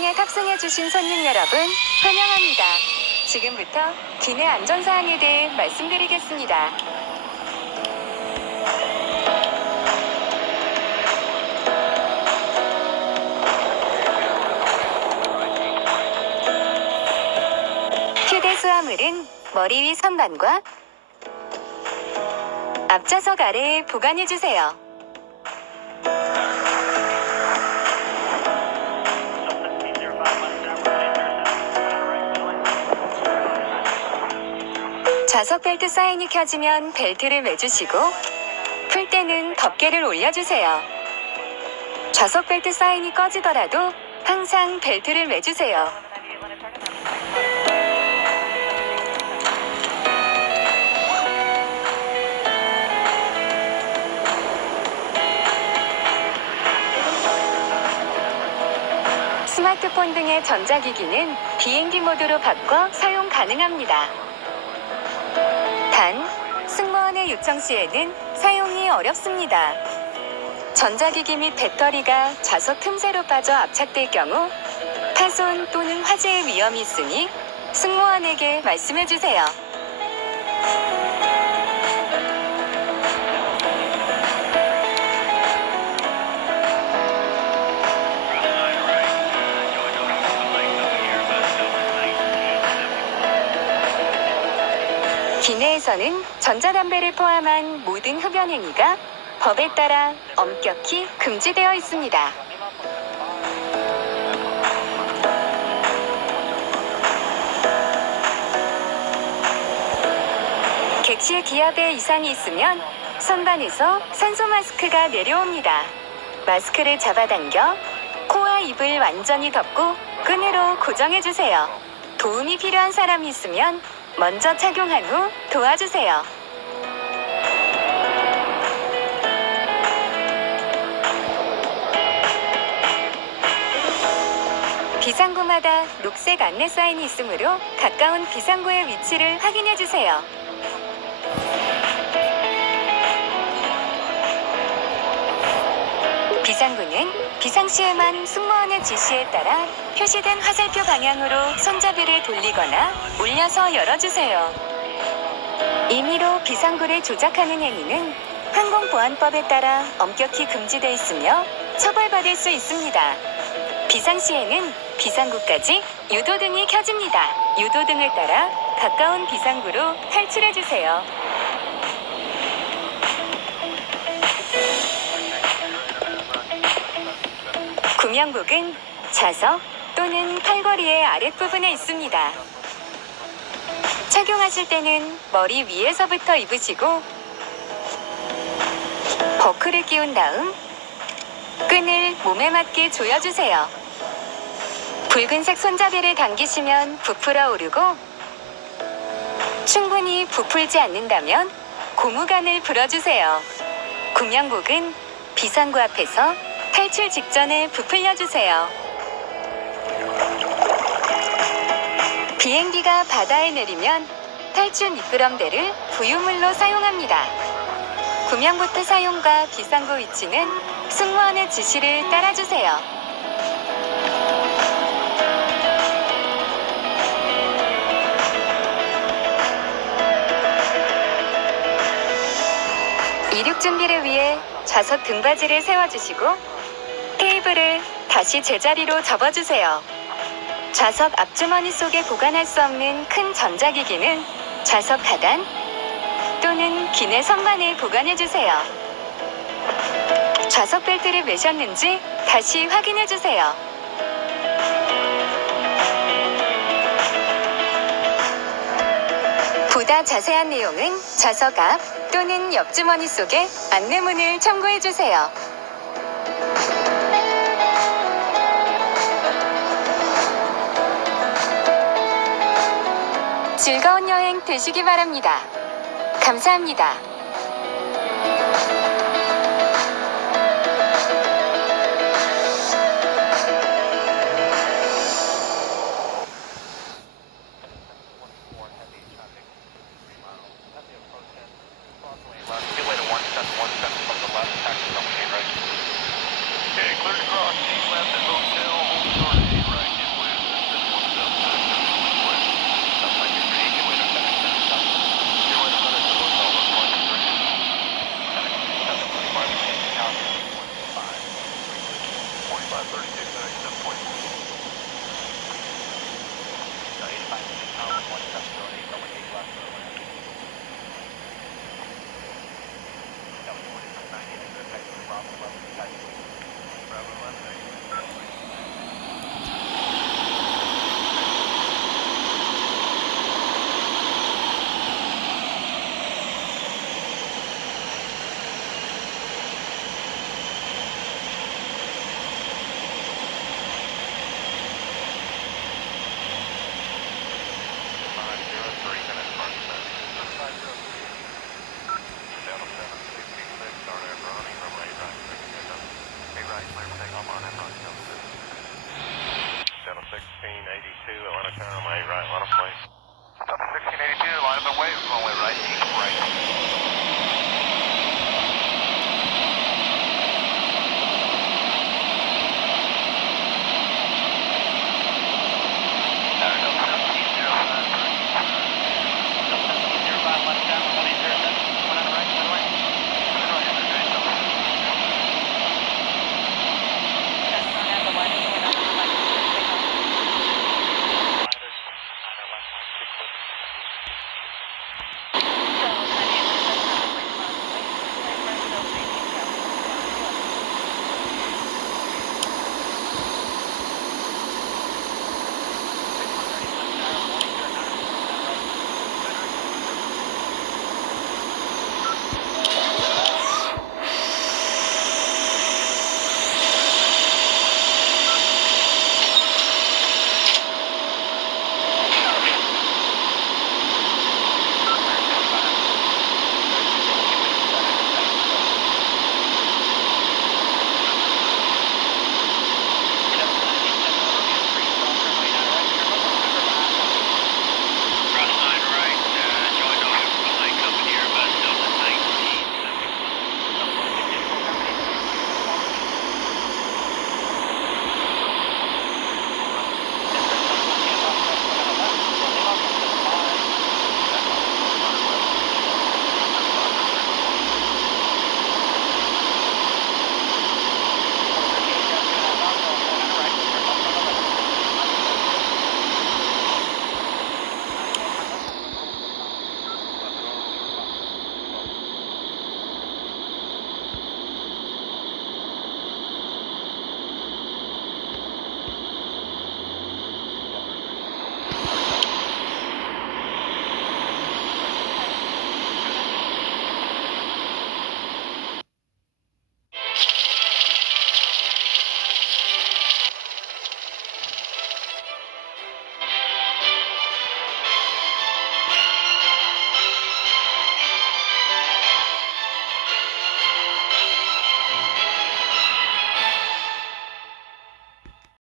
항공에 탑승해주신 손님 여러분, 환영합니다. 지금부터 기내 안전사항에 대해 말씀드리겠습니다. 휴대 수화물은 머리 위 선반과 앞좌석 아래에 보관해주세요. 좌석 벨트 사인이 켜지면 벨트를 매주시고 풀 때는 덮개를 올려주세요. 좌석 벨트 사인이 꺼지더라도 항상 벨트를 매주세요. 스마트폰 등의 전자기기는 비행기 모드로 바꿔 사용 가능합니다. 단, 승무원의 요청 시에는 사용이 어렵습니다. 전자기기 및 배터리가 좌석 틈새로 빠져 압착될 경우 파손 또는 화재의 위험이 있으니 승무원에게 말씀해주세요. 기내에서는 전자담배를 포함한 모든 흡연 행위가 법에 따라 엄격히 금지되어 있습니다. 객실 기압에 이상이 있으면 선반에서 산소 마스크가 내려옵니다. 마스크를 잡아당겨 코와 입을 완전히 덮고 끈으로 고정해주세요. 도움이 필요한 사람이 있으면 먼저 착용한 후 도와주세요. 비상구마다 녹색 안내 사인이 있으므로 가까운 비상구의 위치를 확인해주세요. 비상구는 비상시에만 승무원의 지시에 따라 표시된 화살표 방향으로 손잡이를 돌리거나 올려서 열어주세요. 임의로 비상구를 조작하는 행위는 항공보안법에 따라 엄격히 금지되어 있으며 처벌받을 수 있습니다. 비상시에는 비상구까지 유도등이 켜집니다. 유도등을 따라 가까운 비상구로 탈출해주세요. 구명복은 좌석 또는 팔걸이의 아랫부분에 있습니다. 착용하실 때는 머리 위에서부터 입으시고 버클을 끼운 다음 끈을 몸에 맞게 조여주세요. 붉은색 손잡이를 당기시면 부풀어 오르고 충분히 부풀지 않는다면 고무관을 불어주세요. 구명복은 비상구 앞에서 탈출 직전에 부풀려주세요. 비행기가 바다에 내리면 탈출 미끄럼대를 부유물로 사용합니다. 구명보트 사용과 비상구 위치는 승무원의 지시를 따라주세요. 이륙 준비를 위해 좌석 등받이를 세워주시고 테이블을 다시 제자리로 접어주세요. 좌석 앞주머니 속에 보관할 수 없는 큰 전자기기는 좌석 하단 또는 기내 선반에 보관해주세요. 좌석 벨트를 매셨는지 다시 확인해주세요. 보다 자세한 내용은 좌석 앞 또는 옆주머니 속에 안내문을 참고해주세요. 즐거운 여행 되시기 바랍니다. 감사합니다. Okay, clear to cross, east left at hotel, hold short, right. 자, 1만 2,000원 원탑 지원에 있다고 얘기 왔어.